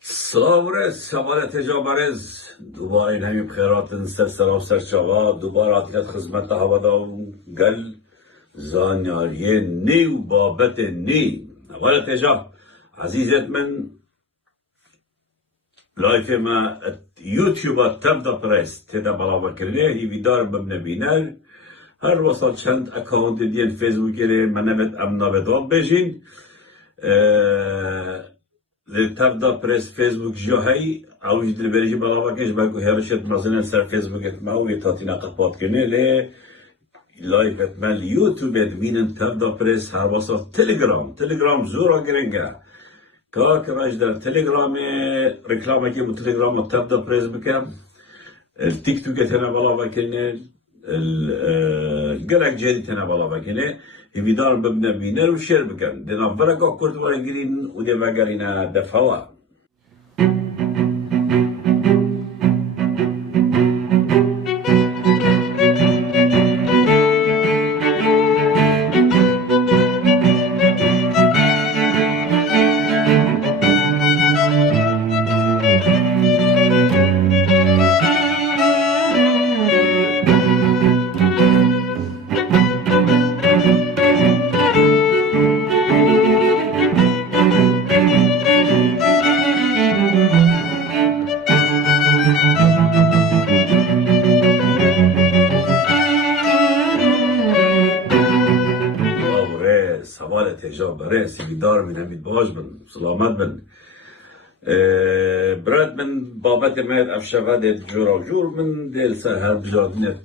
ساورز سوالت جابرز دوباره این همین بخیراتن سر سرچاوا دوباره آتیت خدمت هوادا گل زانیاریه نیو بابت نی اولت جا عزیزت من لایف ما یوتیوب تبدا پرس تدا بلاوه کرنه هی ویدار ببنه بینر هر وصل چند اکاونت دین فیسبوک گره من نبت امنا بدواب بجین تبدا پرس فیسبوک جاهی اوج دل بريجي بلاواكش باكو هرشت مثلا سر فيسبوك اتماو يتاتينا قطبات كنه لي لايف اتمال يوتيوب ادمين تبدا بريس هر واسه تليجرام زورا گرنگا كاك راج در تليجرام ركلامه كي تليجرام تبدا بريس بكم التيك توك تنا بلاواكنه الجرك جدي تنا بلاواكنه هيدار ببنا بينر وشير بكم دنا بركه كرت ورنجرين ودي باغارينا دفوا سوال تجاب رأس بیدار من همین باش بن سلامت بن براد من بابت مهد افشاقات جورا جور من دل سر هر بجادنت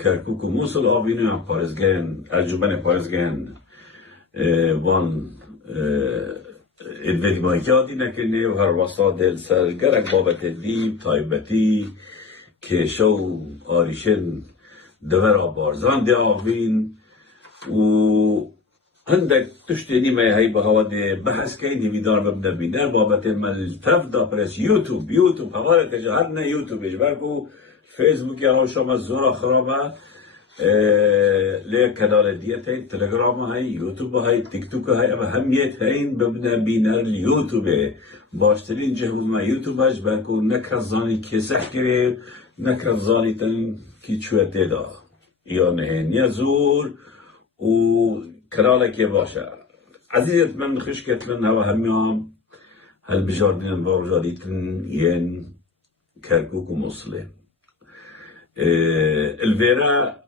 کرکوک و موصل آبینو هم پارزگین الجوبن پارزگین وان ادویدی مایکاتی نکنه و هر واسا دل سر گرک بابت دیب تایبتی کشو آریشن دورا بارزان دی آبین و عندك تشتري ما هي بهواد بحث كاين بيدار مبدا بينار بابت مال تفدا بريس يوتيوب حوالي تجهرنا يوتيوب اجباركو فيسبوك يا شما زورا خرابه ليه كنال ديت هاي تليجرام هاي يوتيوب هاي تيك توك هاي اهميت هاين ببنا بينار اليوتيوب باشترين جهو ما يوتيوب اجباركو نكرزاني كسح كريم نكرزاني تن كي تشوته دا يا نهن يا زور و كرالك يا باشا عزيزت من خشكت من هوا هميان هل بجاردين بارجاديتن ين كركوك ومصلي الفيرا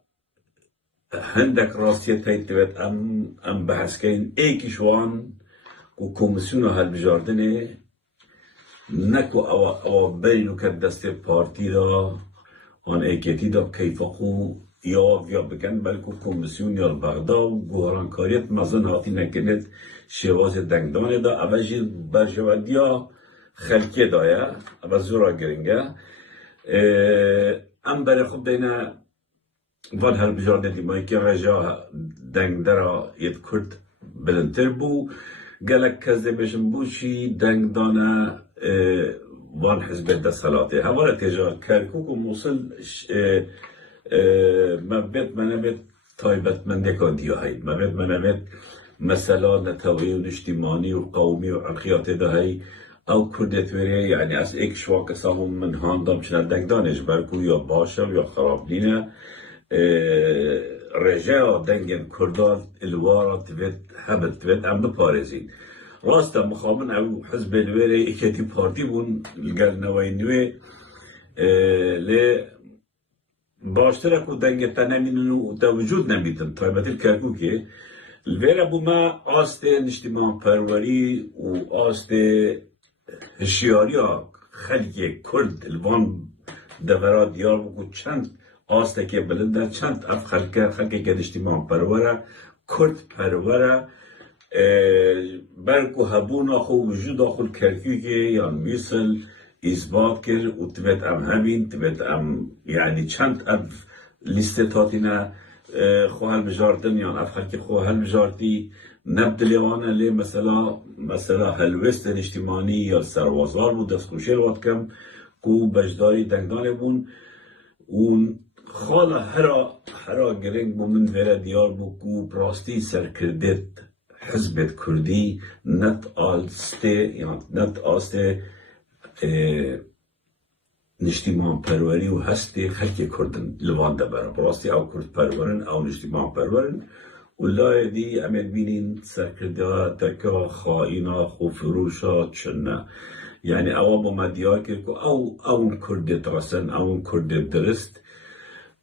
عندك راسية تيتبت ام بحثكين ايكي شوان وكومسيونو هل بجارديني نكو او بينو كدستي بارتي دا وان ايكيتي دا كيفاقو یا بکن بلکه کمیسیون یا بغدا و گوهرانکاریت مزن هاتی نکنید شواز دنگدانه دا اوشی برشودیا خلکه دایا او زورا گرنگه ام برای خود دینا وان هر بجارده دیمایی که رجا دنگ درا ید کرد بلنتر بو گلک کزده بشن بو چی دنگدانه وان حزب دستلاته هواره تجار کرکوک و موصل مبت منبت تایبت من دکاندیو هاي مبت منبت مثلا نتوي واجتماعي وقومي وعرقيات ده هاي او كردت وريه يعني از ايك شواك سامون من هاندم شنا دنگدانش بركو يا باشا يا خراب دينا رجاء دنگن كردان الوارا تبت حبت تبت ام بپارزين راستا مخامن او حزب الوري اكتي بارتي بون القال نوين نوي لي باشترك ودنگه تنمینو تا وجود نمیدن طایبت الکرکوکه الویره بوما آست اجتماع پروری و آست هشیاریا خلقی کرد الوان دورا دیار بکو چند آست که بلندن چند اف خلقی که اجتماع پروره کرد پروره برکو هبونا خو وجود آخو الکرکوکه یا میسل إثبات كر وتبت أم همين تبت أم يعني چند أب لستاتنا خوهل بجارتن يعني أفخر كي خوهل بجارتي نبدل وانا لي مثلا هلوست الاجتماعي يا سروازار بو دستخوشي الوقت كم كو بجداري دنگدان بون ون خاله هرا گرنگ بو من ویره دیار بو کو براستی سرکردت حزب کردی نت آسته يعني نت آسته نشتیمان پروری و هستی خلق کردن لوان دبر براستی او کرد پرورن او نشتیمان پرورن و لای دی امید بینین سرکرده تکا خائینا خوفروشا چنه يعني او با مدیار کرد او کرد درستن او کرد درست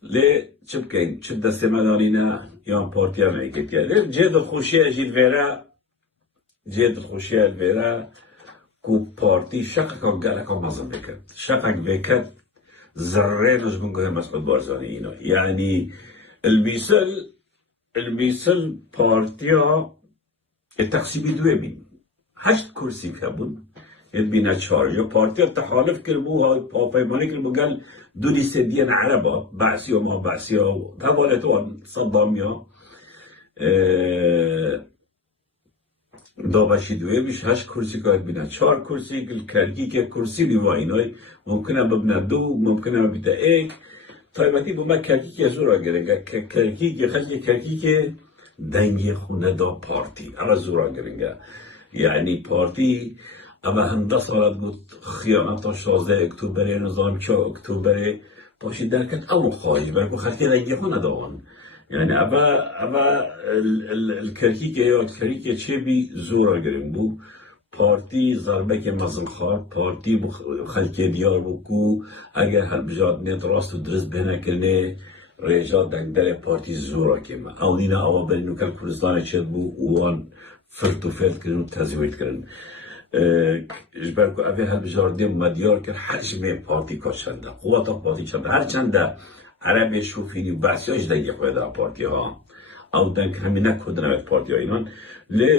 لی چه بکن چه دست مدانینا یا پارتی هم ایکت کرد جد خوشی اجید ویرا جد خوشی الویرا کو پارتی شقق گلک مازن بکرد شقق بکرد ذره نجمون که مسعود بارزانی اینا يعني المثل پارتیا تقسیمی دوی بین 8 کرسی کبون بین 4 یا پارتیا تحالف کربو های پاپایمانی کربو گل دو لیست دیان عربا بعثی و ما بعثی و توالتوان صدامیا دابشی دوی بیش 8 کرسی که بینه 4 کرسی کرکی که کرسی بیواینای ممکنه ببینه 2 ممکنه ببینه 1 تایبتی با ما کرکی که زورا گرنگه کرکی که خیلی کرکی که دنگی خونه دا پارتی اما زورا گرنگه يعني پارتی اما هنده سالت بود خیانت 16 اکتبر نظام 4 اکتبر پاشی درکت او خواهی برکو خلقی دنگی خونه داوان يعني اما الكركيكه چه بي زورا گرم بو پارتی ضربه که مزن خواد پارتی خلقی دیار بو کو اگر هر بجاد نیت راست و درست بینه کنه ریجا دنگدر پارتی زورا کمه او دینا اوا برینو کل کردستان چد بو وان فرط و فلت کرن و تزویت کرن اجبر کو اوه هر بجاد نیم مدیار کر حجم پارتی کا چنده قوتا پارتی چنده هر چنده عربی شوفینی بحثی هاش دنگی خواه در پارتی ها او دنگ همین نکود نوید پارتی ها اینان لی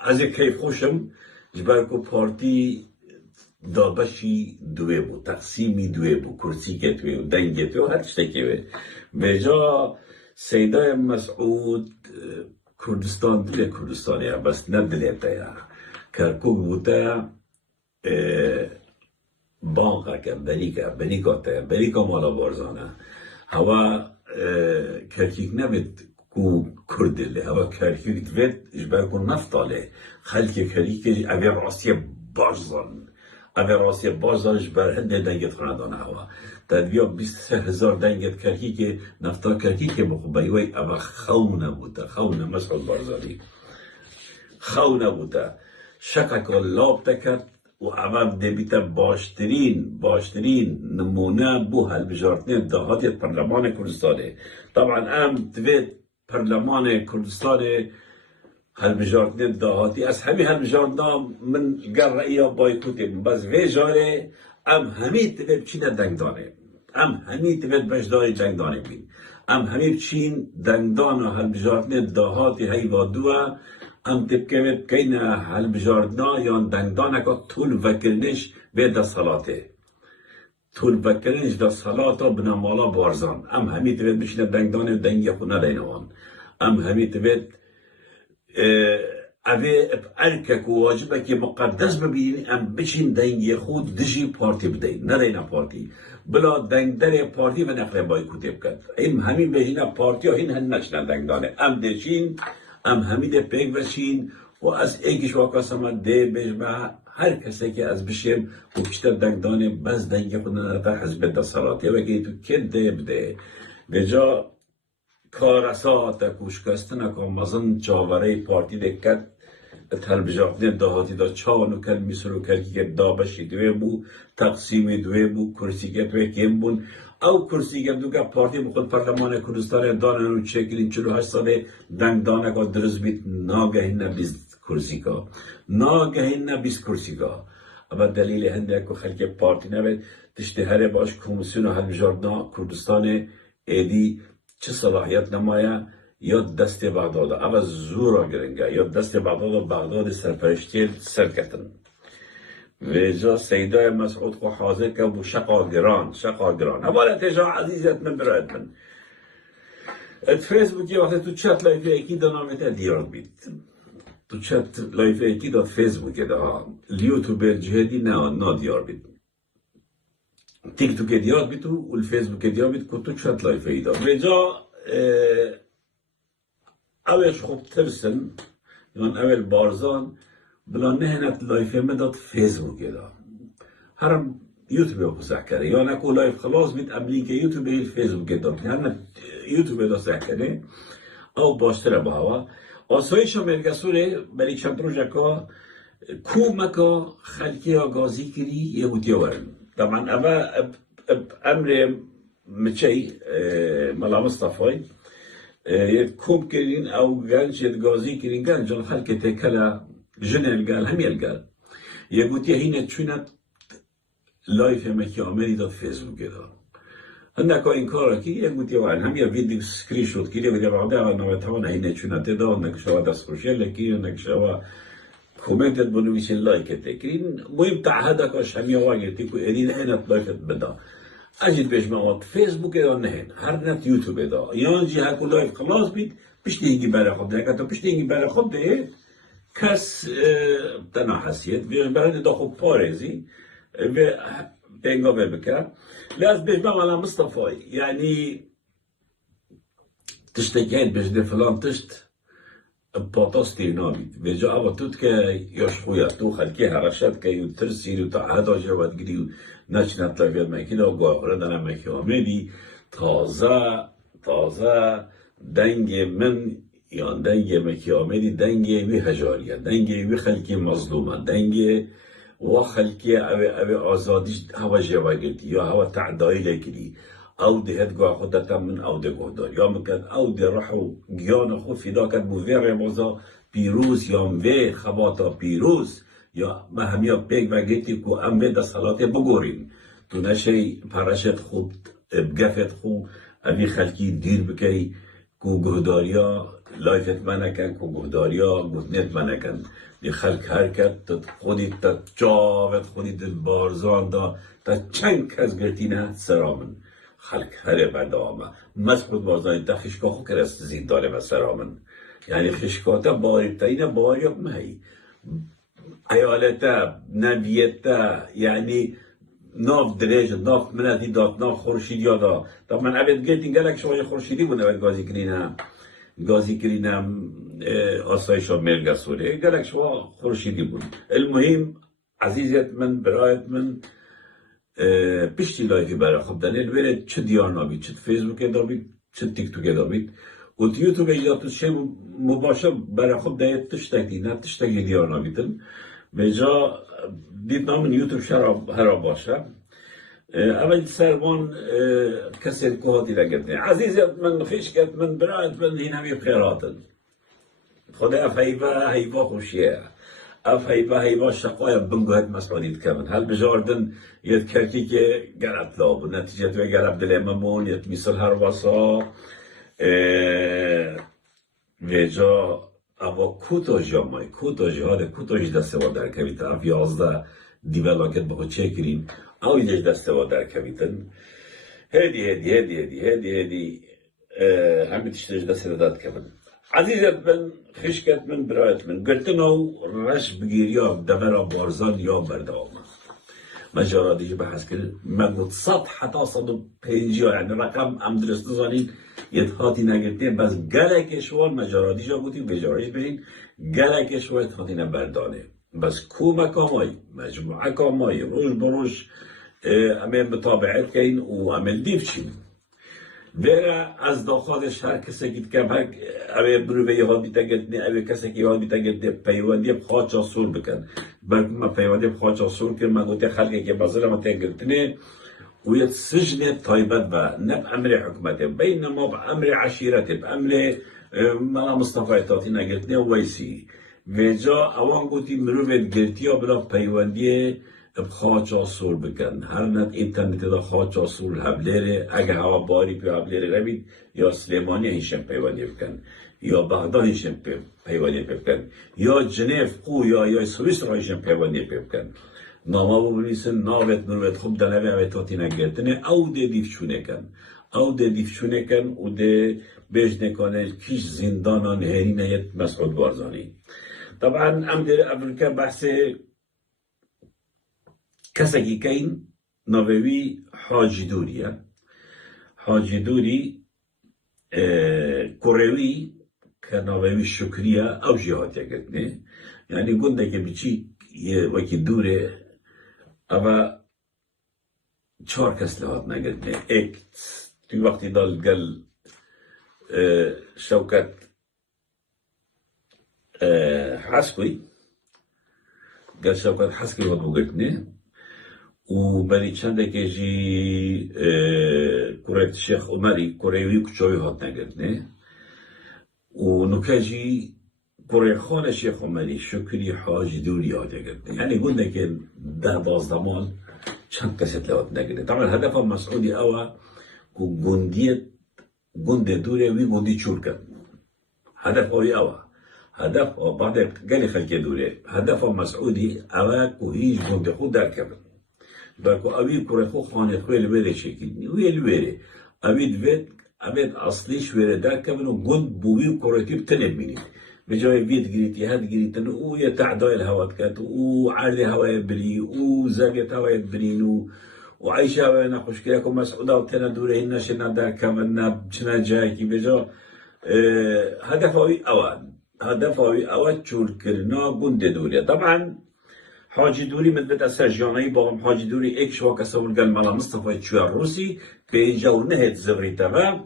از یک کیف خوشم جبر کو پارتی دابشی دوی بو تقسیمی دوی بو کرسی که توی و دنگی توی و هر چطه که بی بجا سیدای مسعود کردستان دل کردستانی ها بس نه دلیتا یا کرکوک بوده بانقه که بریکا مالا بارزانه هوا کرکیک نبید کو کردله هوا کرکیک دوید اجبر کن نفتاله خلک کرکیک اوی راسی بازان اجبر هنده دنگت خاندانه هوا تدویا 23,000 دنگت کرکیک نفتا کرکیک بخوبایوی اوه خونه مسعود بارزانی خونه بوده شقق لاب تکت و عوام دبیتا باشترین نمونه بو هالبجارتنين دهاتي برلمان كردستاني طبعا دوید برلمان كردستاني هالبجارتنين دهاتي از همي هالبجارتنا من قال رأيها بايكوتي بس في جاري همي دوید بچين دنگدانه همي دوید بجداري دنگدانه بين همي بچين دنگدانه هالبجارتنين دهاتي هاي وادوه تبكمت كينا هالبجاردنا يان دنگدانك طول وكرنش بيدا صلاته طول وكرنش دا صلاته بنا مالا بارزان همي تبت بشنا دنگدان دنگي خونه دينوان همي تبت اوه اركك وواجبك مقدس ببيني بشين دنگي خود دجي پارتي بدين ندينا پارتي بلا دنگدر پارتي و نقل بايكوتي بكت همي بجينا پارتي هين هنشنا دنگدانه دشين همید پیک بشین و از ایکش واقع سمت ده بجمع هر کسی که از بشیم و بیشتر دنگدانه بس دنگی خودن تا حزب دستالاتی و که تو که ده بده به جا کارسات کوشکستن که مزن جاوره پارتی دکت تلبیجاقنی دهاتی دا چاونو کل میسرو کل که دا بشی دوی بو تقسیمی دوی بو کرسی که توی کم بون او کرسی که دو که پارتی مخود پرلمان کردستان دانن و چکلین 48 ساله دنگدانه که درست بید ناگهین نبیست کرسی که ناگهین نبیست کرسی که اما دلیل هنده که خلق پارتی نبید تشتهره باش کمیسیون هلبجاردنا کردستان ایدی چه صلاحیت نمایه یا دست بغداد اما زورا گرنگه یا دست بغداد سرپرشتی سرکتن و جا سیدای مسعود خو حاضر که بو شقا گران اولا تجا عزیزت من برایت من فیسبوکی وقتی تو چت لایفه ایکی دا نامیت دیار بید تو چت لایفه ایکی دا فیسبوکی دا اليوتیوبر جهدی نا دیار بید تیک توک دیار بید و الفیسبوک دیار بید که تو چت لایفه ای دا و جا اوش خوب ترسن یان اول بارزان بلا نهنت لایف مداد فیسبوک دا هرم یوتیوب رو سحکره یا نکو لایف خلاص بید امریکا یوتیوب هیل فیسبوک دا هرم یوتیوب دا سحکره او باشتره با هوا آسایش مرگسوره بلی چند روزه که کومکا خلقی آگازی کری یه بودی ورن طبعا اما امر مچی ملا مصطفی کوم کرین او گنج گازی کرین گنج خلق تکلا جنل قال هم يلقال يقول هنا تشونا لايف مكي عمري دات فيسبوك كده عندك این کارا کی يقول وعن هم يا فيديو سكرين شوت كده بدي بعدها انا بتوانا هنا تشونا تدا انك شوا داس سوشيال لكن انك شوا كومنت بنويش لايك تكرين مهم تاع هذاك اش هم يواجه تيكو اريد هنا لايك بدا اجد بيش مواد فيسبوك ده نهن هر نت يوتيوب ده يانجي هاكو لايف خلاص بيت بيش تيجي برا خد ده كتو بيش تيجي برا خد ده کس تنها حسیت و برای داخل پارزی و تنگامه بکر لازم بجمع على مصطفى يعني تشتكيت بجد فلان تشت بطاستي نابيت بجا أبا توت كا يشخويا تو خلكي هرشات كا يترسي وتعهد جوات قديو نشنا تلافيات ماكينا وقاقرة دانا ماكي ومدي تازه دنگ من یان دنگ مکی آمدی دنگ وی هجاریه دنگ وی خلکی مظلومه دنگ و خلکی او آزادیش هوا جوا گرتی یا هوا تعدایی لکری او ده هدگاه خودتا من او ده گهدار یا مکد او ده رحو گیان خود فدا کد مویر رمازا پیروز یا موی خباتا پیروز یا ما همیا پیک و گرتی که ام وی ده صلات بگوریم تو نشی پرشت خوب بگفت خوب اوی خلکی دیر بکی کو گهداریا لایفت منکن کو گهداریا گفتنت منکن دی خلق حرکت تا خودی تا جاوت خودی دل بارزان دا تا چند کس گرتی نه سرامن خلق هره برده آمه مسعود بارزانی تا خشکا خو کرست زید داره و سرامن یعنی خشکا تا باری تا اینه باری مهی ایالتا نبیتا یعنی ناف دریج ناف مناتی داد ناف خورشیدی دا تا من عبد گرتین گلک شوی خورشیدی بود نوید گازی کرینم آسایش ها مرگسوره گلک شوا خورشیدی بود المهم عزیزیت من برایت من پشتی لایفی برای خود دانیل ویره چه دیار نابید چه فیسبوک دابید چه تیک توک دابید و یوتیوب ایجاد چه مباشر برای خود دایت تشتکی نه تشتکی دیار نابیدن به جا دید نامن یوتیوب هرا باشه اول سرمان کسی که هاتی لگتنی عزیزت من خشکت من برایت من این همی خیراتن خدا هیوا خوشیه هیوا شقای بنگوهت مسئولیت کمن هل بجاردن یه کرکی که گرد لاب و نتیجه توی گرد دل اممون یه مثل هر واسا ویجا اما کوتاژ آمای کوتاژ دسته و در کمی طرف 11 دیولاکت با چه کرین او یه دسته و در کمیتن هدی همه تشتش دسته داد کمن عزیزت من خشکت من برایت من گرتن او رش بگیریا دمرا بارزان یا بردامه مجارا دیگه بحث کرد مگود 100 حتی 150 یعنی رقم ام درست نزانین یتهاتی نگرتین بس گلک شوال مجارا دیجا بودیم بجاریش برین گلک شوال یتهاتی نبردانه بس کومک آمای مجموعه آمای روش بروش امین مطابعت کن و امین دیفچین ویرا از داخلش هر کسی که هر اوه بروه یهاد بیتا گرتنی اوه کسی که یهاد بیتا گرتنی پیوندی بخواهد جاسور بکن بلکه من پیوندی بخواهد جاسور کن من گوتی خلقی که بازر ما تا گرتنی و یه سجن طایبت با نب امر حکمته بینما با امر عشیرته با امر ملا مصطفی تاتی نگرتنی ویسی و جا اوان گوتی مروه گرتی ها بلا پیوندی بخواه جاسور بکن هر نت اینترنت دا خواه جاسور هبلره اگر هوا باری پی هبلره روید یا سلیمانی هیشن پیوانی بکن یا بغداد هیشن پیوانی بکن یا جنیف قو یا سویسرا هیشن پیوانی بکن نامه ببینیسن ناوت مروت خوب دنوی اویتاتی نگرتنه او ده دیفشونه کن او ده بیش نکنه کیش زندانان هرینه یت مسعود بارزانی طبعا ام در افریقا بحث کسی که این نووی حاجی دوری کوروی كناوی شکریه او جهات یکتنه یعنی گنده که بچی وکی دوره اما 4 کس لحاظ نگرتنه ایک توی وقتی دال گل شوکت حسکوی گل شوکت حسکوی وقت بگرتنه و بری چنده که جی کوریت شیخ عمری کوریوی کچاوی هات نگرتنه و نکجی کوری خان شیخ عمری شکری حاج دوری هات نگرتنه یعنی گنده که ده 12 مال چند کسی لحاظ نگرتنه طبعا هدف مسعودی اوه که گنده دوره وی گندی چور کرد هدف اوه هدف بعد گلی خلقی دوره هدف مسعودی اوه که هیچ گنده خود در کرد برکو اوی کوری خو خانه خوی لویره شکل وی لویره اوی دوید اصلیش ویره در کبن و گند بوی کوری تیب تنه بینید به جای وید گریتی هد گریتن او یه تعدایل هوات کرد او عرض هوای بری او زاگت هوای برین و عیشه هوای نخوش که یکو مسعوده و تنه دوره این نشه در کبن نب چنه جایی که به جا هدف اوی اوه چور کرنا گند دوره طبعا حاجی دوری مثل اثر جانایی با هم حاجی دوری ایک شوا کسول گل ملا مصطفی چوار روسی پیجاو نهت زوریتوا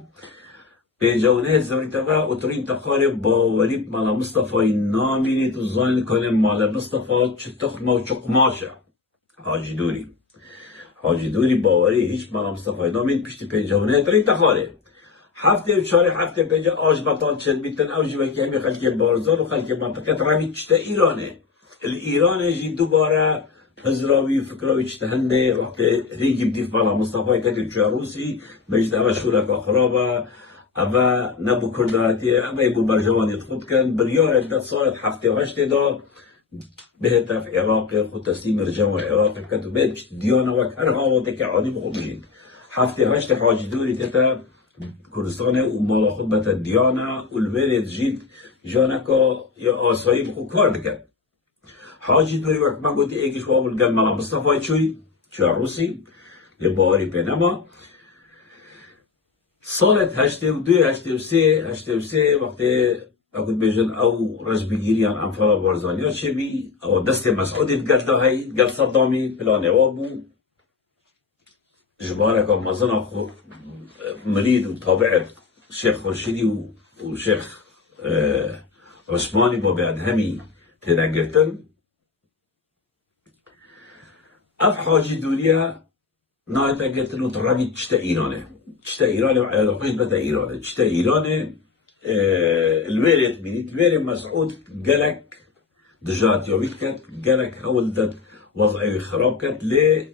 اترین تخار باوری ملا مصطفی نامینی تو زاین کنه مالا مصطفی چه تخمه و چه قماشه حاجی دوری باوری هیچ ملا مصطفی نامین پشت پیجاو نهت اترین تخاره هفته و 4 هفته پیجا آج بطال چند بیتن اوجی وکی همی خلک بارزان و خلک منطقه روی چته ایرانه الإيران يجي دوباره هزراوي فكراوي تشتهنده وقت هيجي بديف بالا مصطفى كتب شاروسي بجد أبا شورك أخرابا أبا نبو كرداتي أبا يبو برجوان يدخل كان بريار عدت صارت حفتة وهشتة دا بهتا في عراقي خود تسليم رجوان عراقي كتب بيت ديانا وكرها وتك عادي بخو بجيد حفتة وهشتة حاجي دوري تتا كردستانه ومالا خود بتا ديانا والبيت جيد جانكا يا آسایی بخو کار دکن حاجی دوری وقت من گوتی ایکش وابل گل ملا مصطفی چوی روسی یه باری پینما سالت 82 وقتی اگود بیجن او رج بگیریان انفالا بارزانیا چه بی او دست مسعودی گل داهی گل صدامی پلانه وابو جباره که مزنا خو مرید و تابع شیخ خورشیدی و شیخ عثمانی با بعد همی تدگرتن اف حاجی دوریا نایتا گرتن و ترابی چتا ایرانه و علاقیت بتا ایرانه چتا ایرانه الویرت بینید الویر مسعود گلک دجات یاوید کد گلک اول داد وضعی خراب کد لی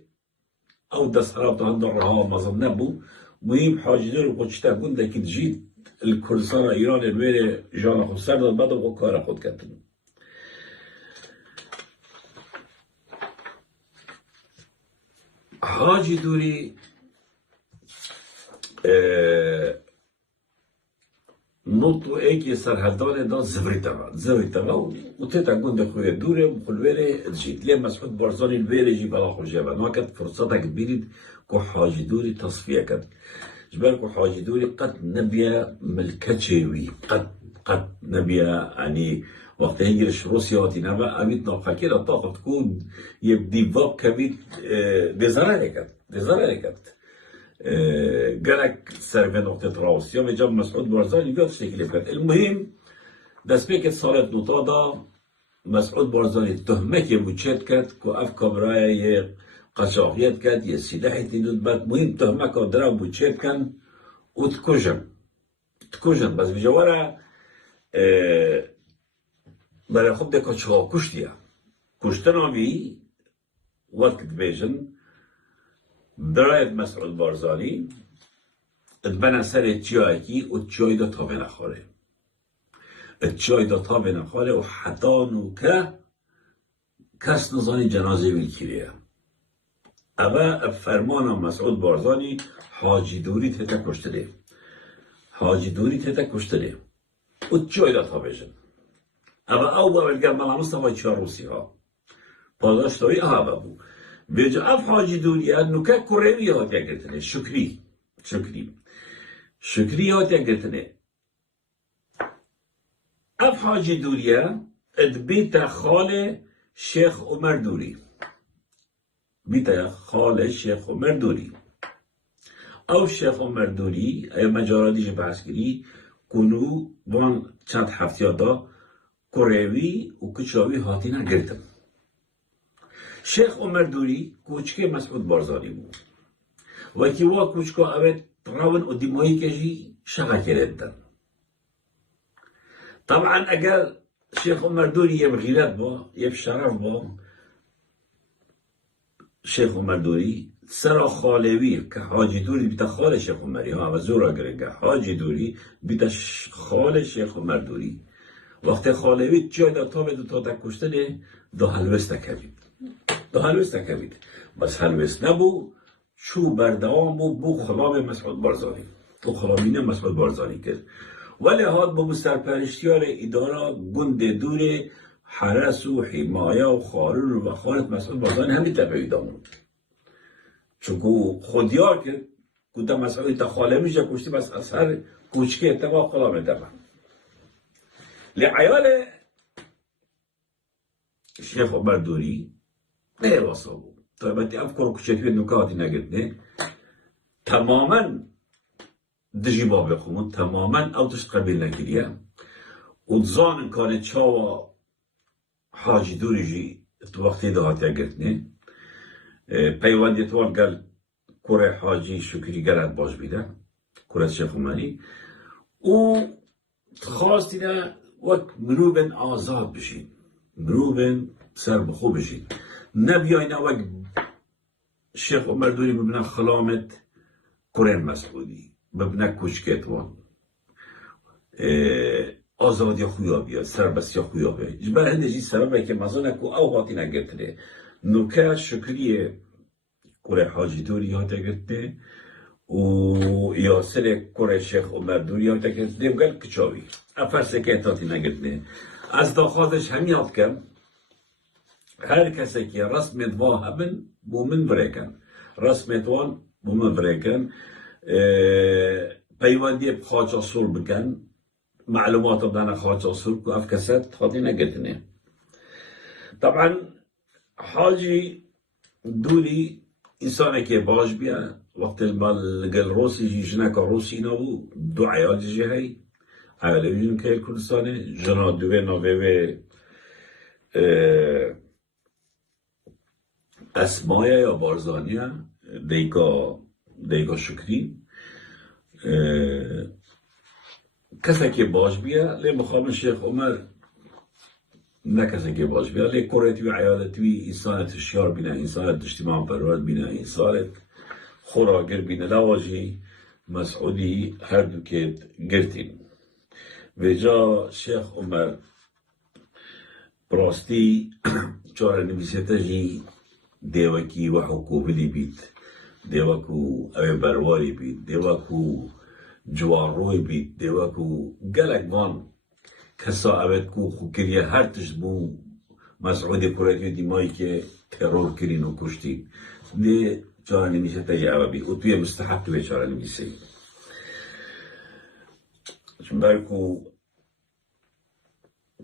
او دست خراب تهندر رها مظن نبو مهم حاجی دور و چتا گنده که جید الکردستان ایران الویر جانا خود سر داد بعد و کار خود کدن حاجی دوری نوتو ایکی سرحدان دا زوریتوا و تیتا گنده خوی دوره و خلویره جید لی مسعود بارزانی الویره جی بلا خوشیه و ناکد فرصتا کد بینید که حاجی دوری تصفیه کد جبر که حاجی دوری قد نبیه ملکچوی قد نبیه یعنی وقت هنگرش روسیا هاتی نبا امید نافکر طاقت کود یبدی واب کبید دزاره کد گرک سرفه نقطه روسیا و جب مسعود بارزانی بیاد شکلی کرد المهم دست پیکت سالت نوتا دا مسعود بارزانی تهمه که بچت کرد که اف کامرای قشاقیت کرد یه سلاحی تینود بد مهم تهمه که درو بچت کن و تکوشن بس بجواره برای خود دکا چها کشتیه کشتن آبی وقت بیجن برایت مسعود بارزانی اتبنى سر چیایی و چیای دا تابه نخوره چیای دا تابه نخوره و حتانو که کس نزانی جنازه ویلکیریه اما فرمان مسعود بارزانی حاجی دوری تیتا کشتره و چیای دا تابه جن اما او با بلگر ملا مصطفی چهار روسی ها پاداشتوی اها بو بیجا اف حاجی دوری نکه کوریوی هاتیا گرتنه شکری هاتیا گرتنه اف حاجی دوریه بیت خال شیخ عمر دوری، بیت خال شیخ عمر دوری. او شیخ عمر دوری ای مجارادیش بحث کری کنو وان چند هفتیادا کوریوی و کچاوی هاتینا گرتم. شیخ عمر دوری کوچکه مسعود بارزانی بود. وکی وا کوچکا اوه راون و دیمایی کشی شغا کردن. طبعا اگر شیخ عمر دوری یه بغیرت با یه شرف با شیخ عمر دوری سرا خالوی که حاجی دوری بیتا خال شیخ عمری ها و زورا گرنگه حاجی دوری بیتا خال شیخ عمر دوری وقتی خالوی جای دا تا به دو تا کشتنه دو حلوست کبید بس حلوست نبو شو بردوام بو خلاب مسعود بارزانی تو خلابینه مسعود بارزانی کرد ولی هاد با سرپرشتیار اداره گند دور حرس و حمایه و خارون و خانت مسعود بارزانی همین تبعید آمود چونکو خودیار کرد کده مسعود تا خاله میشه کشتی بس اثر کوچکه اتباق خلابه دبن لعیال شیخ عمر دوری نه واسه بود تا باتی افکار کچکوی نکاتی نگرده تماما دجی باب خون تماما او تشت قبیل نگیریه و زان کان چاوا حاجی دوری جی تو وقتی دهاتی گرتنه پیوندی توان گل کره حاجی شکری گرد باش بیده کره شیخ عمری و خواستی نه وقت مروبن آزاد بشین مروبن سر بخو بشین نبیای نه وقت شیخ عمر دوری ببینه خلامت کره مسعودی ببینه کچکت وان آزادی خویا بیا سر بسیا خویا بیا جبر هنده جی سرابه که مزانه که او باتی نگرتنه نوکه شکری کره حاجی دوری یاده گرتنه و یاسر کره شیخ عمر دوری یاده گرتنه و گل کچاوی افرسه که اتاتی نگرتنه از داخوازش هم یاد کن هر کسی که رسمت واه هبن بو من برکن رسمت وان بو من برکن پیوندی بخواچ اصول بکن معلومات بدن خواچ اصول که اف کسات خاطی نگرتنه طبعا حاجی دوری انسانه که باش بیا وقت المال قال روسي جيجنا كروسي نابو دو عيال جي هاي عيالين كاي كردستاني جنا دوه ناوه اسمایا یا بارزانیه دیگا شکری کسی که باش بیا لی مخام شیخ عمر نه کسی که باش بیا لی کورتوی عیالتوی انسانت شیار بینه انسانت اجتماع پرورد بینه انسانت خوراگر بینه لواجی مسعودی هر دو که گرتیم و جا شیخ عمر براستی چاره نویسیتا جی دیوکی و حکومتی بیت دیوکو او برواری بیت دیوکو جواروی بیت دیوکو گلک وان کسا اوید کو خوکریه هر تشت بو مسعود کرایتوی دیمایی که ترور کرین و کشتین دی چاره نویسیتا جی او بیت و توی مستحب توی چاره نویسی چون برکو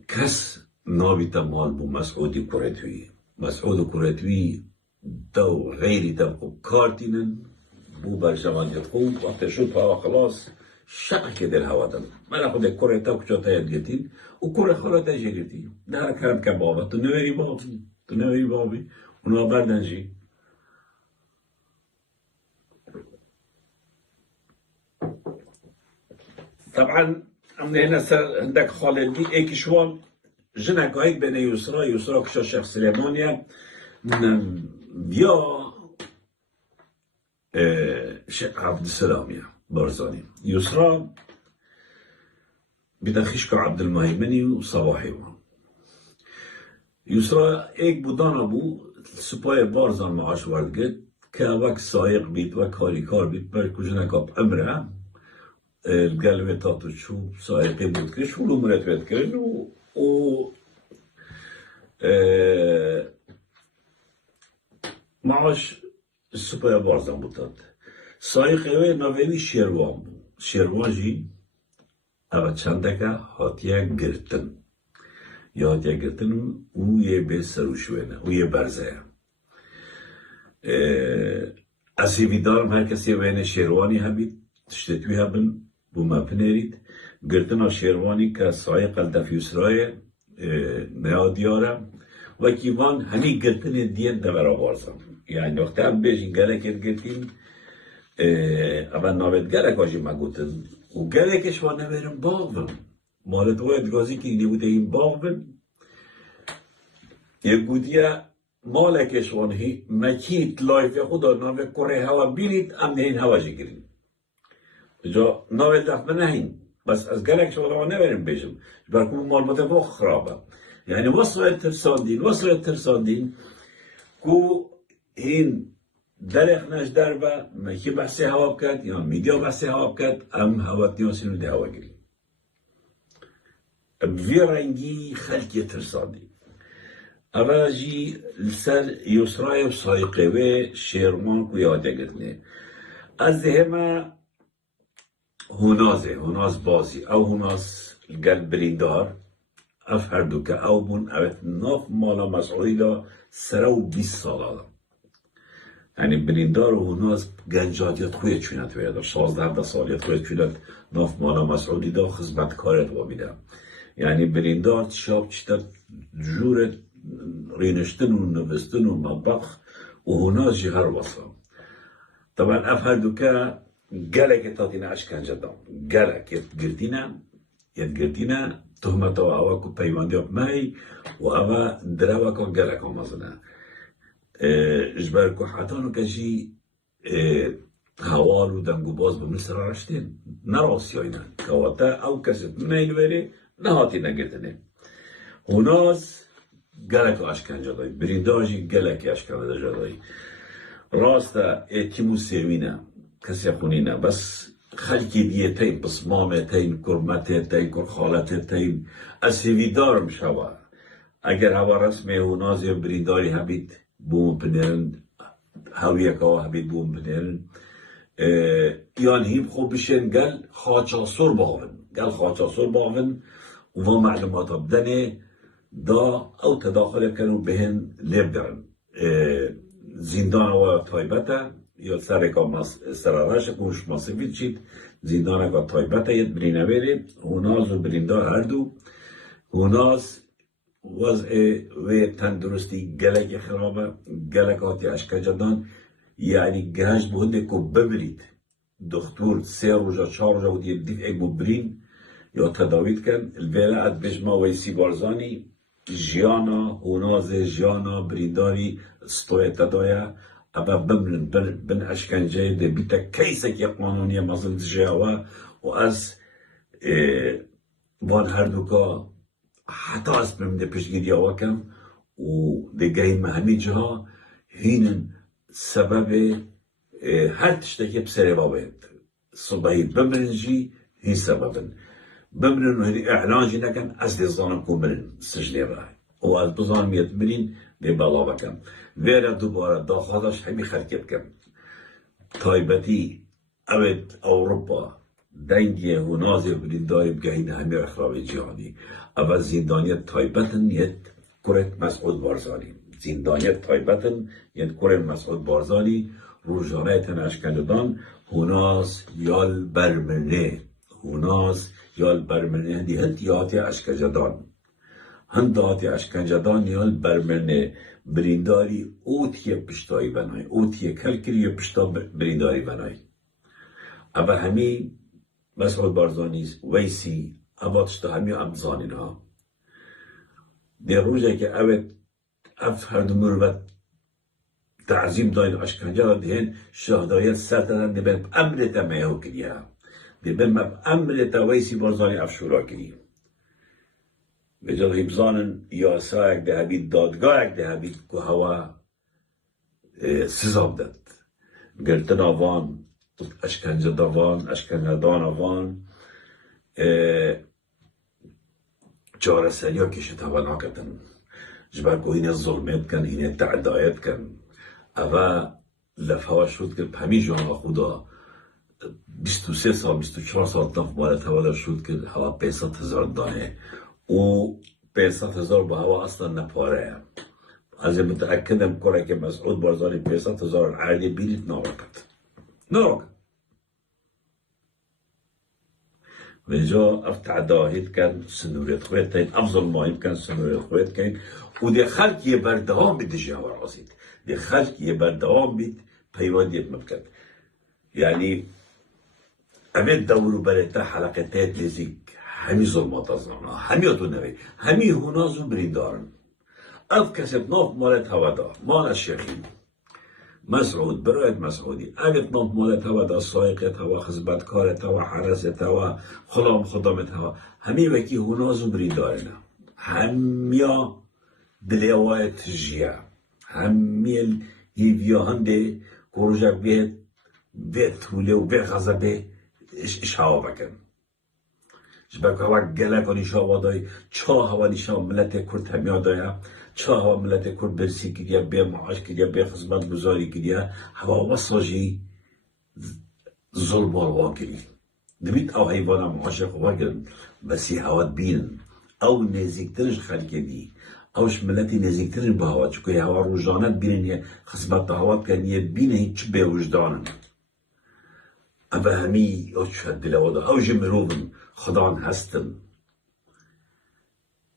کس نابیتا مال بو مسعود کرایتوی دو غيري تبقوا كارتينن بو برشمان يتقوم وقت شوط هوا خلاص شقا كده الهوا ما ناخد الكرة تاوك شو تايد جتين وكرة خلا تاجي جتين ده كلام كبابا تنويري بابي ونوا بردنجي طبعا هنا عندك خالدي ايك شوال جنك هيك بين يسرا كشا شيخ سليمانيا بیا شیخ عبدالسلامی بارزانی یسرا بدخیش که عبدالمهیمنی و صباحی وان یسرا ایک بودانا بو سپای بارزان معاش ورد گد که وک سایق بید وک کار بید پر کجنه کاب امره القلبه تاتو چوب سایقی بود کش ولو مرتبت کرن و معاش سپای بارزان بودند سایق اوه نویوی شیروان بود شیروان جی اما چندکه هاتیه گرتن یا هاتیه گرتن او یه به سروشوینه او یه برزه اسیویدارم هر کسی وین شیروانی هبید تشتتوی هبن بو مپنرید گرتن شیروانی که سایه قلدف یسرای نیادیاره و کیوان همی گرتن دیت دورا بارزم یعنی وقتی هم بیشین گلکت گرتین اما نابد گلک آجی ما گوتن و گلکش وانه برم باغ بم مالت باید گازی که اینی بوده این باغ بم یک گودیه مالکش وانهی مکیت لایف خدا ناوه کره هوا بینید ام نهین هوا جی گرین جا ناوه دفمه نهین بس از گلکش وانه برم بیشم برکم مال متفا خرابه یعنی وصل ترساندین کو این درخ نش در با مکی بحثی هوا بکد یا میدیا بحثی هوا بکد ام هوا نیاسینو ده هوا گرین بوی رنگی خلقی ترساندین اما جی لسر یسرای و سایقه و شیرمان کو یاده گرنه از همه هناز بازی او هناز گل بریندار اف هر دو که او بون اوت ناف مالا مسئولی دا سره و 20 ساله دا یعنی بریندار و هناز گنجاتیت خویت چونت ویدا 16 سالیت خویت چونت ناف مالا مسئولی دا خزمت کارت و بیده یعنی بریندار شاب چیتا جورت رینشتن و نوستن و مطبخ و هناز جهر وصل طبعا اف هر دو که گلک تاتینا اشکنجه دام گلک یت گرتینا تهمت و اوا کو پیماندی اب مای و اوا دروا کو گلک آمازنه اجبر کو حتانو کجی هوالو دنگو باز به مصر رشتین نراسی ها اینا کواتا او کسی میل وری نهاتی نگرتنه هناز گلک اشکنجه دایی برینداجی گلک اشکنجه دایی راستا اتیمو سیوینه کسی خونینه بس خلکی دیه تین بسمامه تین کرمته تین کرخالته تین اسیوی دارم شوا اگر هوا رسمه هناز یا برینداری هبید بوم بنرن هاویه که هبید بوم بنرن یان هیم خوب بشن گل خاچاسور باون و معلومات بدنه دا او تداخل کنو بهن لیب درن زندان و تایبته یا سرراش کنش ماسفید چید زندان و تایبته ید برینویره هناز و بریندار هر دو هناز وضع و تندرستی گلک خرابه گلک آتی اشکجدان یعنی گهش بهنده که ببرید دکتر 3 روزا 4 روزا و دیف اگو برین یا تداوید کن الویله اد بجما ویسی بارزانی جیانا هناز جیانا برینداری ستوی تدایا ابا بمرن بن اشکنجه ده بیتا کیسه که قانونی مازن جاوا و از وان هر دوکا حتی از بمده پیشگیری آوا کم و دیگه مهمی جها هینن سبب هر تشتکی بسری بابید صبحی بمرن جی هین سببن بمرن و هنی اعلان جی نکن از دی ظانم کن برن سجنی رای و از بزانم یت برین دی بالا بکم ویره دوباره داخلش همی خرکت کم تایبتی اوید اوروپا دنگی هنازی برینداری بگهین همی اخراب جهانی اول زندانیت تایبتن یت کرت مسعود بارزانی زندانیت تایبتن یت کرت مسعود بارزانی روزانه تنشکندان هناز یال برمنه دی هنتی آتی اشکجدان هنداتی اشکنجدان یال برمنه برینداری اوتیه پشتایی بنای اوتیه کلکری پشتا برینداری بنای اما همی مسعود بارزانی ویسی اباتشتا همی امزانین ها در روزه که اوید اف هر دو مروت تعظیم داین اشکنجه را دهن شهدایت سرطنن دبن امرتا میهو کریه دبن امرتا ویسی بارزانی افشورا کریه به جد هیبزانن یاسا یک ده بید دادگاه یک ده بید که هوا سزاب داد گرتن آوان اشکنجه داوان اشکنجه دان آوان چاره سریا کشت هوا ناکتن جبر که اینه ظلمت کن اینه تعدایت کن اوا لفها شد که همی جان خدا 23 سال 24 سال ناف مالت هوا شد که هوا 500,000 دانه و 500,000 به هوا اصلا نپاره. از متأکدم کنه که مسعود بارزانی 500,000 عرضی بینید نارکت و جا افتع داهید کن سنوریت خوید تین افضل ما يمكن سنوریت خوید کن و دی خلق یه بردوام بید جاور عزید دی خلق یه بردوام بید پیوانیت مبکد یعنی امید دورو برتا حلقه تایت لزیک همی ظلمات از آنها همی اتو نوی همی هنازو بریندارن اف کسب ناف مالت هوادا مال الشيخين مسعود برایت مسعودی اگت ناف مالت هوادا سایقت هوا خزبتکارت هوا حرست هوا خدامت هوا همی وکی هنازو بریندارن همیا دلیوای تجیه همی هیویا هنده کروجا بیت توله و بیت غزبه اشعا بکن جبک هوا گله کنی شا دای چا هوا نیشا ملت کرد همیا دایا چا هوا ملت کرد برسی کدیا بی معاش کدیا بی خدمت گزاری کدیا هوا وصاجی ظلم و کری دبیت او حیوانا معاش خوا گرن بسی هوا بین او نزیکترش خلقه دی اوش ملتی نزیکترش به هوا چکوی هوا روزانت بینن یه خدمت هوا کنیه بینه هیچ به وجدانن اما همی او چه دلوادا او جمروبن خدان هستن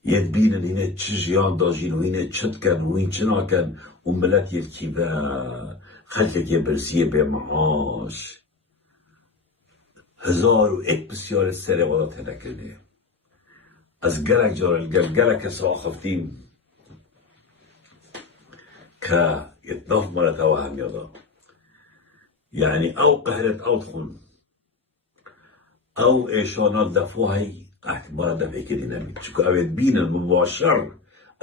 ید بینن اینه چه جیان داجین و اینه چت کن و این چنا کن و ملت یکی به خلقه که برسیه به معاش 1001 بسیار سره والا تنکرده از گرک جارل گرک ساخفتیم که يتناف مرة توهم يضا يعني او قهرت او تخون او ايشانات دفوهي احتمال دفعي كده نميت شكو اويت بين المباشر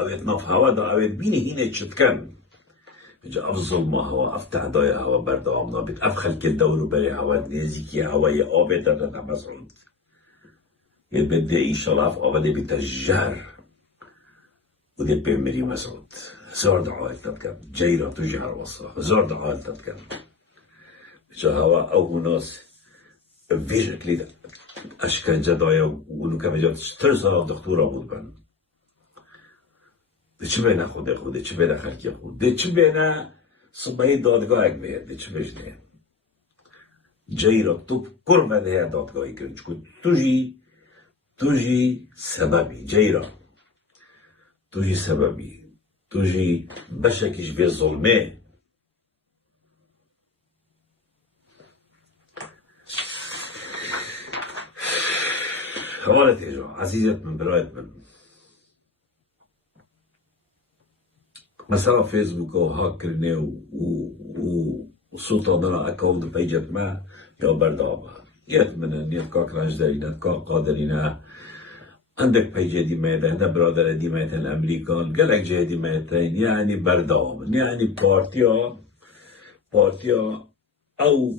اويت ناف هوا دا اويت بيني هنا تشتكن جا افضل ما هوا افتح دايا هوا برد عمنا بيت افخل كل دورو بري هوا نيزيكي هوا يا آبه دا دا مسعود يبدأ ايشالا اف آبه دي بتجار ودي بيمري مسعود زار دعايل تتكن جيرا تجهر وصا زار دعايل تتكن جا هوا او ناس فيجكلي اشكال جدايا ونو كما جات ترسا دكتورا بود بن ده چه بینه خوده خوده چه بینه خلقی خود ده چه بینه صبحی دادگاه اک بید ده چه بجنه جایی را تو کرمه ده دادگاهی کرد چکو توجی سببی جایی را توجی سببی توجی بشکیش به ظلمه حوالت اجا عزیزت من برایت من مثلا فيسبوك او هاكرني و صوتا دنا اكونت بيجت ما يا بردابا يت من نيت كاك راجدارينا كاك قادرينا عندك بيجي دي ميتا هنا برادر دي ميتا الامريكان قالك جاي دي ميتين يعني بردابا يعني بارتيا او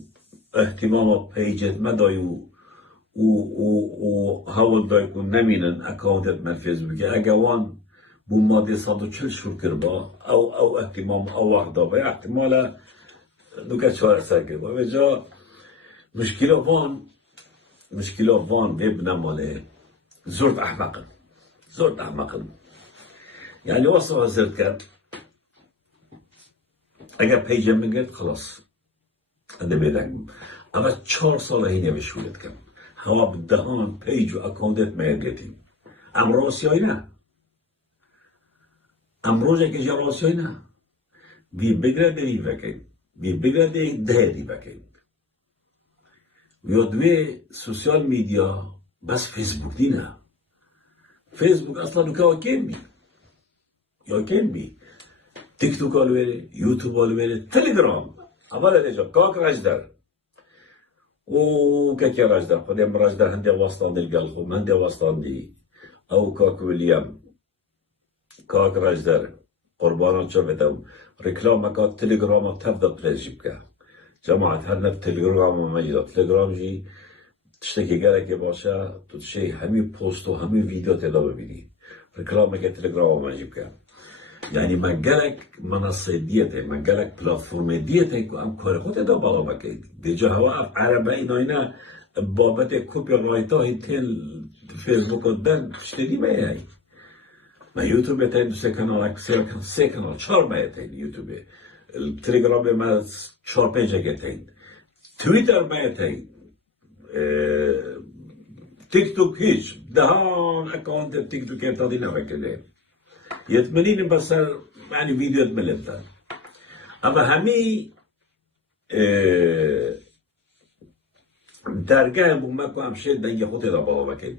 اهتمام بيجت ما دايو و هاول دا يكون نمينن اكونتت من فيسبوك اجوان بو ماده 140 شور کربا او احتمام او وقت دابا احتمالا دوکه 4 سر کربا و جا مشکل وان ویب نماله زورت احمقن يعني وصف هزرت کرد اگر پیجم بگرد خلاص انده بیدنگم اما 4 سال هینه بشولت کرد هوا بدهان پیج و اکاندت میگردیم امروزی نه امروزه که جراسی نه بی بگرده ری بکن بی بگرده دهری بکن و دوی سوسیال میدیا بس فیسبوک دی نه فیسبوک اصلا نکا کن بی تیک توک آلو بره یوتیوب آلو بره تلگرام اول ادجا کاک راجدر او که راجدر خودم راجدر هنده واسطان دی گل هنده واسطان دی او کاک ویلیام کاک راجدر قربانان چه بدم رکلام مکات تلگرام تبدأ ترجیب که جماعت هر نف تلگرام مجید تلگرام جی تشتکی گره که باشه تو تشی همی پوست و همی ویدیو تدا ببینی رکلام مکات تلگرام مجید که يعني مجالك منصة ديته مجالك بلاتفورم ديته که هم کار خود دا بالا بکید دیجا هوا اف عربه اینا بابت کپی رایت های تل فیسبوک دن شدی میای ما یوتیوب تاین دو سه کانال 4 میتین یوتیوب تلگرام ما 4-5 گتین تویتر میتین تیک توک هیچ دهان اکانت تیک توک اتادی نبکده يتمنين بس يعني فيديو ملتا اما همي درگاه بومكو هم شيء دنيا خطي دا بابا بكي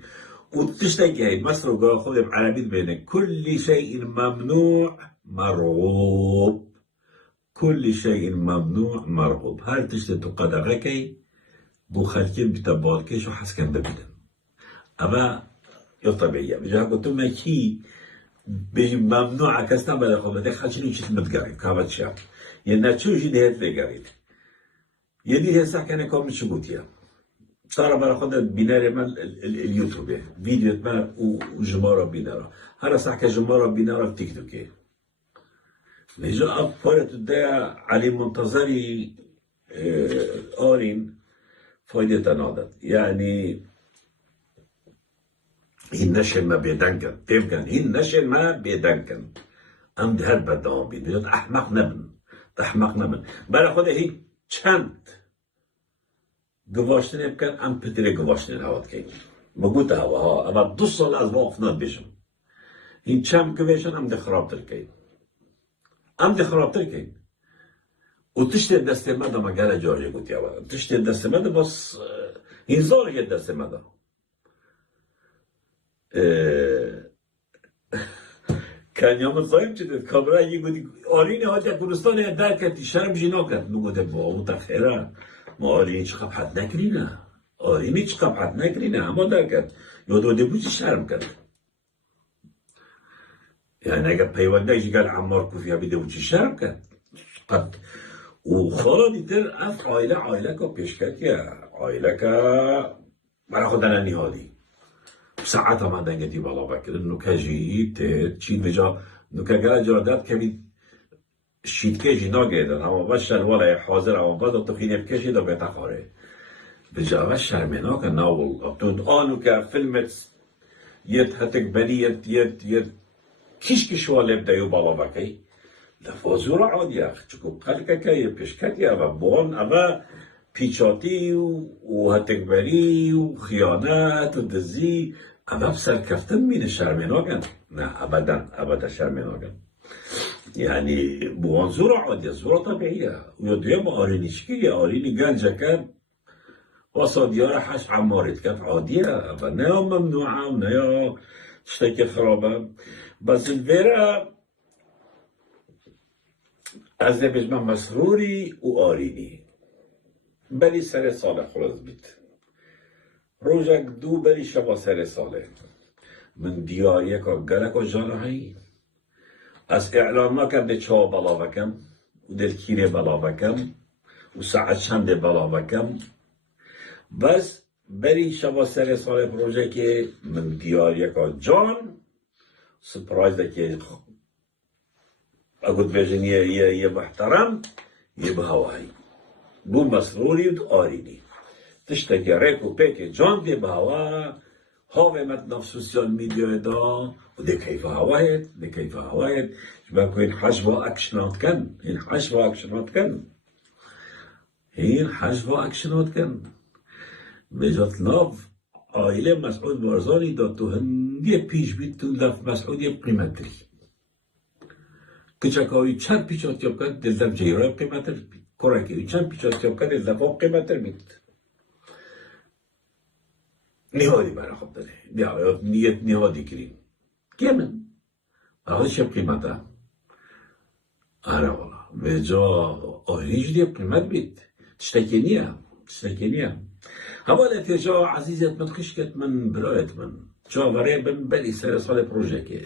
وتشتكي هاي مصر وقال خذ بعربي بين كل شيء ممنوع مرغوب كل شيء ممنوع مرغوب هل تشتي تقدغكي بو خلكين بتبالكيش وحسكن دبيدن اما يو طبيعية بجا قلت ما كي بيجي ممنوع كاستان بلا خبرتك خلشني شيء متقاري كابت شاب يناتشو جي دهت لقاري يدي هي صح كان كوم شبوتيا صار بلا خد بينار مال اليوتيوب فيديو ما وجمارة بينارا هذا صح كجمارة بينارا في تيك توك ليجا أفضل تدعي علي منتظري آرين فايدة تنادت يعني هین نشن ما بيدنكن تيمكن هین نشن ما بيدنكن ام ده هر بدام بید بیاد احمق نبن برای خود هی چند گواشتن بکن ام پتر گواشتن هواد کن مگوت هوا ها اما 2 سال از واقف نبیشم هین چند گواشتن ام ده خرابتر کن و تشت دست مده مگل جاری گوتی هوا تشت دست مده بس هین زار یه دست مده كان يوم الصيف جد الكاميرا يقول أوريني هذا كورستان هذا كتي شرم جينا كت نقول بابا متخيرة ما أوريني شقب حد نكرينا أوريني شقب حد نكرينا أما ده كت يودو دبوش شرم كت يعني أجا بيوان ده يجي قال عمار كوفيا بدبوش شرم كت قد وخالد يتر أف عائلة كبيش كت يا عائلة ك ما خدنا نهادي ساعتها ما دنگتی بالا بکرد نوکجی چین بجا نوکجی جادت کمی شیدکجی نگیدن اما باش شلوار حاضر اما بعد تو خینه بکشی دا بتخاره بجا باش شرمنا که ناول ابتون آنو که فیلمت یت هتک بنی یت کیش والب دیو بالا بکی لفظور عادیه چکو قلقه که پیشکتی اما بون اما پیچاتی و هتکبری و خیانت و دزی اما بسر کفتن مین شرمناکن نه ابدا شرمناکن يعني بوان زورة عادية زورة طبيعية ويدوية آرينيشكية آريني جنجة كان وصديارة حش عمارت كانت عادية فنيا ممنوعة ونيا تشتكي خرابة بس الفيرا از بجمع مسروري وآريني بلی سر ساله خلاص بید روزک دو بلی شبا سر ساله من دیاری که گلک و جانه هایی از اعلام نکرده چا بلا بکم و دلکینه بلا بکم و ساعت چند بلا بکم بس بلی شبا سر ساله پروژه که من دیاری که جان سپرایز ده که اگود بجن یه محترم یه بهوایی بو مسروري وآريني تشتكي ريكو بيكي جان دي بهوا هاوي متنا في سوشيال ميديا دا ودي كيف هوايت شباكو هين حجبا اكشنات كن هين حجبا اكشنات كن بجات لاف عائلة مسعود بارزاني دا تو هندي بيش بيت تو لف مسعودي قيمتري كچاكاوي چند پیچات یاب کن دلدم جیرای قیمتر کراکی چند پیچات یاب کن دلدم قیمتر میت نهادی برای خود داره نیت نهادی کریم که من آقای شب قیمته آره والا به جا آهنیج دیب قیمت بیت تشتکی نیا حوالا جا عزیزت من خشکت من برایت من جا برای من بلی سر سال پروژه که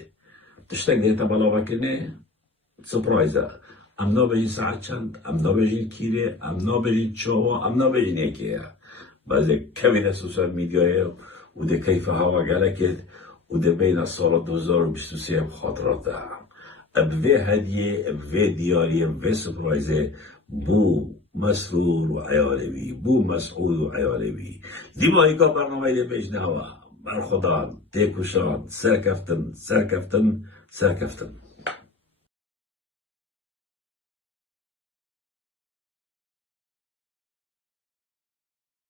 تشتک دیتا بالا بکنه سپرایزه ام نابجین ساعت چند ام نابجین کیره ام نابجین چاوا ام نابجین یکیه بعضی کمی سوشال میدیای و ده کیف هوا گله که و ده بین سال 2023 خاطرات ده ابوی هدیه ابوی دیاری ابوی سپرایزه بو مسرور و عیالوی بو مسعود و عیالوی دیما ایکا برنامه دی پیشنهوا برخودان تیکوشان سرکفتن